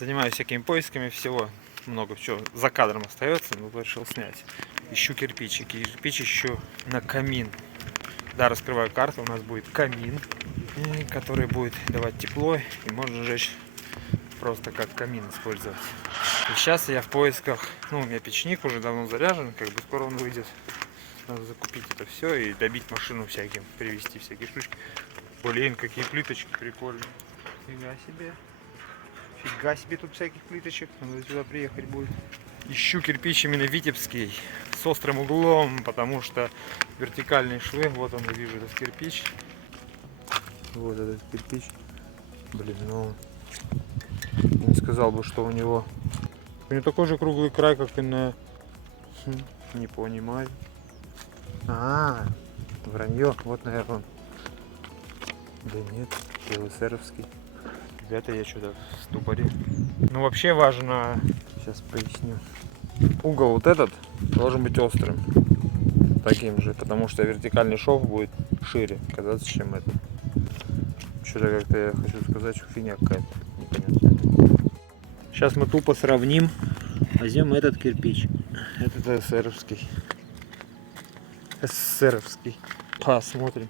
Занимаюсь всякими поисками всего. Много чего за кадром остается, но решил снять. Ищу кирпичики. Кирпич ищу на камин. Да, раскрываю карту, у нас будет камин, который будет давать тепло, и можно жечь просто как камин использовать. И сейчас я в поисках, ну, у меня печник уже давно заряжен, как бы скоро он выйдет. Надо закупить это все и добить машину всяким, привезти всякие штучки. Блин, какие плиточки прикольные. Фига себе. Фига себе тут всяких плиточек. Надо сюда приехать будет. Ищу кирпич именно витебский, с острым углом, потому что вертикальные швы. Вот он, я вижу этот кирпич. Вот этот кирпич. Блин, ну не сказал бы, что у него такой же круглый край, как и на... Не понимаю. Вранье. Вот, наверное, он. Да нет, ЛСРовский. Ребята, я что-то в ступоре. Ну, вообще важно, сейчас поясню. Угол вот этот должен быть острым. Таким же, потому что вертикальный шов будет шире казаться, чем этот. Что-то как-то я хочу сказать, что фигня какая-то непонятная. Сейчас мы тупо сравним. Возьмем этот кирпич. Этот СССРовский. СССРовский. Посмотрим.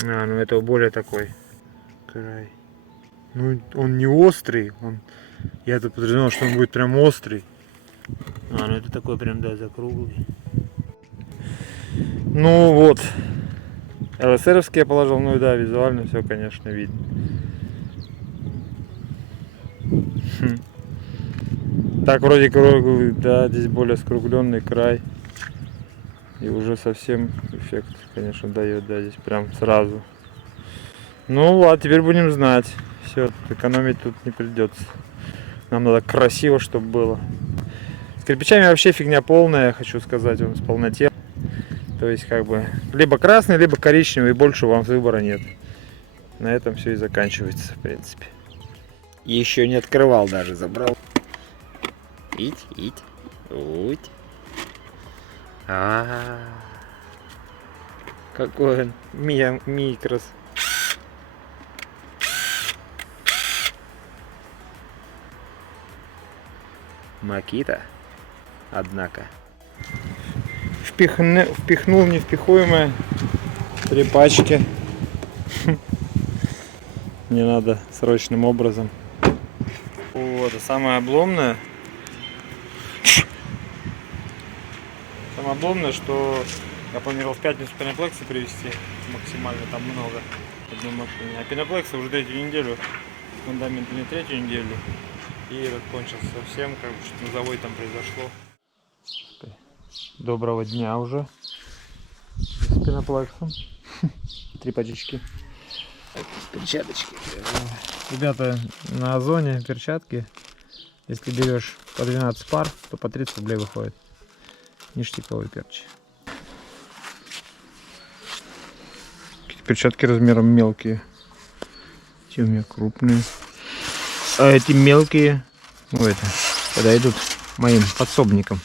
Ну это более такой край. Ну он не острый. Я тут подразумевал, что он будет прям острый. Ну это такой прям, да, закруглый. Ну вот. ЛСРовский я положил, ну да, визуально все, конечно, видно. Так вроде круглый, да, здесь более скругленный край. И уже совсем эффект, конечно, дает, да, здесь прям сразу. Ну ладно, теперь будем знать. Все, экономить тут не придется. Нам надо красиво, чтобы было. С кирпичами вообще фигня полная, хочу сказать вам, с полноте. То есть как бы либо красный, либо коричневый, и больше вам выбора нет. На этом все и заканчивается, в принципе. Еще не открывал даже, забрал. Ить. Какой он микрос. Макита, однако. Впихнул невпихуемое. 3 пачки. Мне надо срочным образом. Вот, это самое обломное. Самое обломное, что я планировал в пятницу пеноплексы привезти максимально, там много одной машины. А пеноплексы уже 3-ю неделю, фундамент не 3-ю неделю. И этот кончился совсем, как бы что-то на заводе там произошло. Доброго дня уже. С пеноплексом. 3 пачечки. Перчаточки. Ребята, на Озоне перчатки, если берешь по 12 пар, то по 30 рублей выходит. Ништяковый перчик. Перчатки размером мелкие. Эти у меня крупные. А эти мелкие, ну это, подойдут моим подсобникам.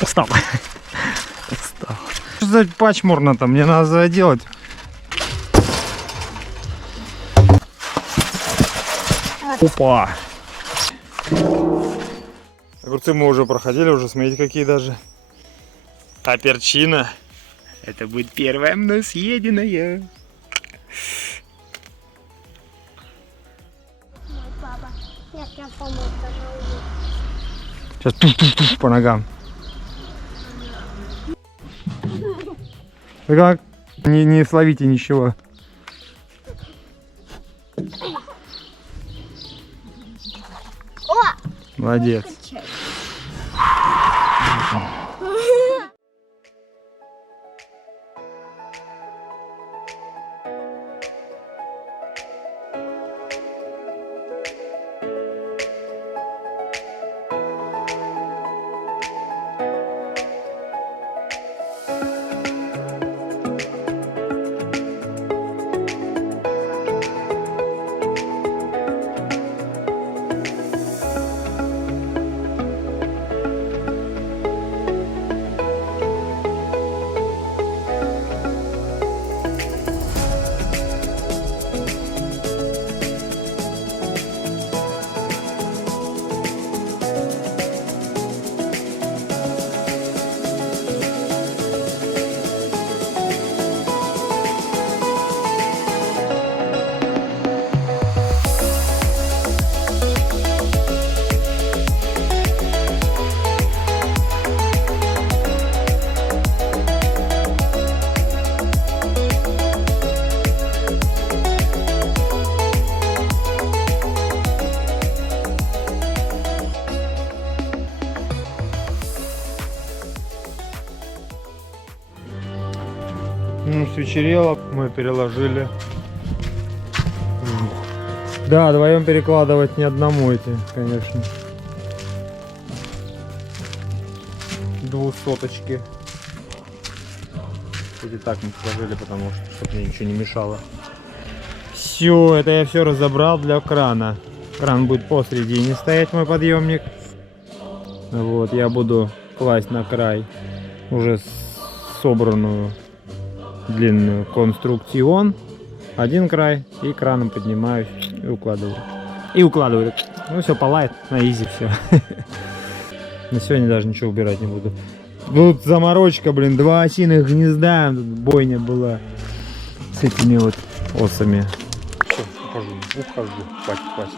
Устал. Что за пачмурно-то? Мне надо заделать. Опа! Огурцы мы уже проходили, уже смотрите какие даже. А перчина. Это будет первая мной съеденная. Папа, я прям помог, пожалуйста. Сейчас туф-туф-туф по ногам. Вы как? Не словите ничего. О! Молодец. Ну, свечерело, мы переложили. Да, вдвоем перекладывать не одному эти, конечно. 200-очки. Эти так мы сложили, потому что чтобы мне ничего не мешало. Все, это я все разобрал для крана. Кран будет посередине стоять, мой подъемник. Вот, я буду класть на край уже собранную длинную конструкцион. Один край и краном поднимаюсь и укладываю. Ну все, полает на изи все. На сегодня даже ничего убирать не буду. Тут заморочка, блин, 2 осиных гнезда. Тут бойня была с этими вот осами. Все, ухожу. Хватит.